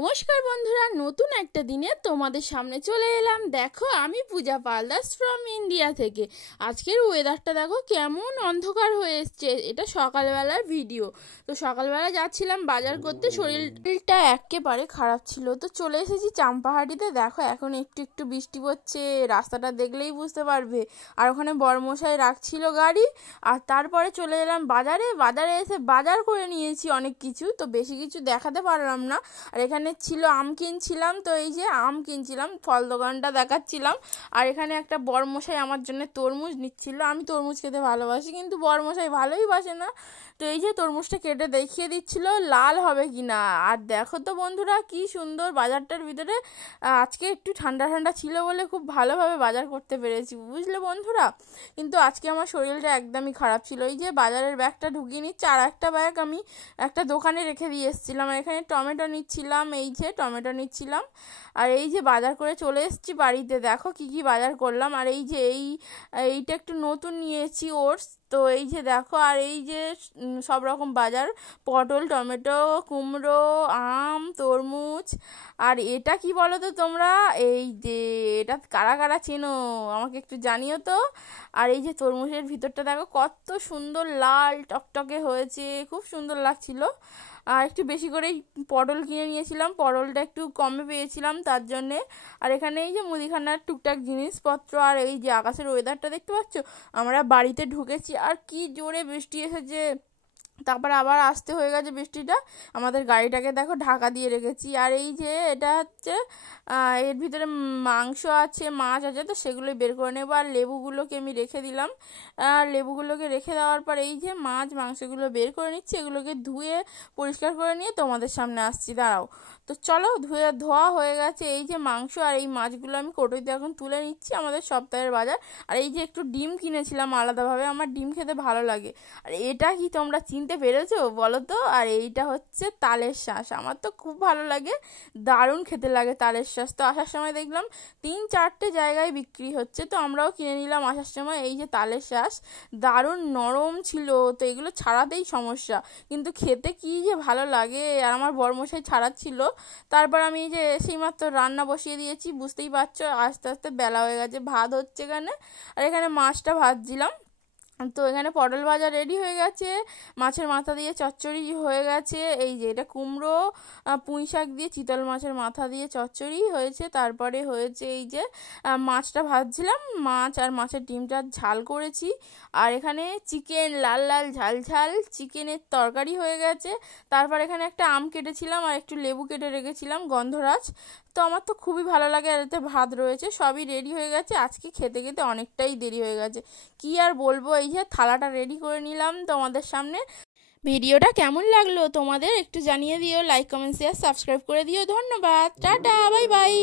নমস্কার বন্ধুরা, নতুন একটা দিনে তোমাদের সামনে চলে এলাম। দেখো, আমি পূজা পালদাস ফ্রম ইন্ডিয়া থেকে। আজকের ওয়েদারটা দেখো কেমন অন্ধকার হয়ে এসছে। এটা সকালবেলার ভিডিও। তো সকালবেলা যাচ্ছিলাম বাজার করতে, শরীরটা একেবারে খারাপ ছিল। তো চলে এসেছি চাম্পাহাটিতে। দেখো এখন একটু একটু বৃষ্টি পড়ছে, রাস্তাটা দেখলেই বুঝতে পারবে। আর ওখানে বড়মশাই রাখছিল গাড়ি। আর তারপরে চলে এলাম বাজারে এসে বাজার করে নিয়েছি অনেক কিছু। তো বেশি কিছু দেখাতে পারলাম না। আর এখানে ছিল আম কিনছিলাম। তো এই যে আম কিনছিলাম, ফল দোকানটা দেখাচ্ছিলাম। আর এখানে একটা বড়মশাই আমার জন্য তরমুজ নিচ্ছিল। আমি তরমুজ খেতে ভালোবাসি, কিন্তু বড়মশাই ভালোই বাসে না। তো এই যে তরমুজটা কেটে দেখিয়ে দিচ্ছিল লাল হবে কি না। আর দেখো তো বন্ধুরা, কি সুন্দর বাজারটার ভিতরে। আজকে একটু ঠান্ডা ঠান্ডা ছিল বলে খুব ভালোভাবে বাজার করতে পেরেছি, বুঝলে বন্ধুরা। কিন্তু আজকে আমার শরীরটা একদমই খারাপ ছিল। এই যে বাজারের ব্যাগটা ঢুকিয়ে নিচ্ছি, আর একটা ব্যাগ আমি একটা দোকানে রেখে দিয়ে এসেছিলাম। এখানে টমেটো নিচ্ছিলাম, এই যে টমেটো নিচ্ছিলাম। আর এই যে বাজার করে চলে এসেছি বাড়িতে। দেখো কি কি বাজার করলাম। আর এই যে এইটা একটু নতুন নিয়েছি, ওটস। তো এই যে দেখো, আর এই যে সব রকম বাজার, পটল, টমেটো, কুমড়ো, আম, তরমুজ। আর এটা কি বলো তো তোমরা, এই যে এটা কারা কারা চেনো আমাকে একটু জানিও তো। আর এই যে তরমুজের ভিতরটা দেখো কত সুন্দর লাল টকটকে হয়েছে, খুব সুন্দর লাগছিল। আর একটু বেশি করেই পটল কিনে নিয়েছিলাম, পটলটা একটু কমে পেয়েছিলাম তার জন্যে। আর এখানে এই যে মুদিখানার টুকটাক জিনিসপত্র। আর এই যে আকাশের ওয়েদারটা দেখতে পাচ্ছ। আমরা বাড়িতে ঢুকেছি আর কি জোরে বৃষ্টি এসেছে। তারপর আবার আসতে হয়ে গেছে বৃষ্টিটা। আমাদের গাড়িটাকে দেখো ঢাকা দিয়ে রেখেছি। আর এই যে এটা হচ্ছে এর ভিতরে মাংস আছে, মাছ আছে। তো সেগুলোই বের করে নেবো। আর লেবুগুলোকে আমি রেখে দিলাম। আর লেবুগুলোকে রেখে দেওয়ার পর এই যে মাংসগুলো বের করে নিচ্ছি। এগুলোকে ধুয়ে পরিষ্কার করে নিয়ে তোমাদের সামনে আসছি, দাঁড়াও। তো চলো, ধোয়া হয়ে গেছে এই যে মাংস আর এই মাছগুলো আমি কৌটোতে এখন তুলে নিচ্ছি। আমাদের সপ্তাহের বাজার। আর এই যে একটু ডিম কিনেছিলাম আলাদাভাবে, আমার ডিম খেতে ভালো লাগে। আর এটা কি তোমরা চিনতে পেরেছো বলো তো? আর এইটা হচ্ছে তালের শাঁস। আমার তো খুব ভালো লাগে, দারুণ খেতে লাগে তালের শাঁস। তো আসার সময় দেখলাম 3-4টে জায়গায় বিক্রি হচ্ছে, তো আমরাও কিনে নিলাম আসার সময়। এই যে তালের শাঁস, দারুণ নরম ছিল। তো এগুলো ছাড়াতেই সমস্যা, কিন্তু খেতে কি যে ভালো লাগে। আর আমার বড়মশাই ছাড়াচ্ছিল। তারপর আমি এই যে সেইমাত্র রান্না বসিয়ে দিয়েছি, বুঝতেই পারছো আস্তে আস্তে বেলা হয়ে গেছে। ভাত হচ্ছে এখানে, আর এখানে মাছটা ভাজছিলাম। তো এখানে পটল ভাজা রেডি হয়ে গেছে, মাছের মাথা দিয়ে চচ্চড়ি হয়ে গেছে। এই যে এটা কুমড়ো, পুঁই শাক দিয়ে চিতল মাছের মাথা দিয়ে চচ্চড়ি হয়েছে। তারপরে হয়েছে এই যে মাছটা ভাজছিলাম, মাছ আর মাছের ডিমটা ঝাল করেছি। আর এখানে চিকেন, লাল লাল ঝাল ঝাল চিকেনের তরকারি হয়ে গেছে। তারপর এখানে একটা আম কেটেছিলাম আর একটু লেবু কেটে রেখেছিলাম, গন্ধরাজ। তো আমার তো খুবই ভালো লাগে। আর এতে ভাত রয়েছে, সবই রেডি হয়ে গেছে। আজকে খেতে খেতে অনেকটাই দেরি হয়ে গেছে, কি আর বলবো। এই যে থালাটা রেডি করে নিলাম তোমাদের সামনে। ভিডিওটা কেমন লাগলো তোমাদের একটু জানিয়ে দিও। লাইক, কমেন্ট, শেয়ার, সাবস্ক্রাইব করে দিও। ধন্যবাদ, টাটা, বাই বাই।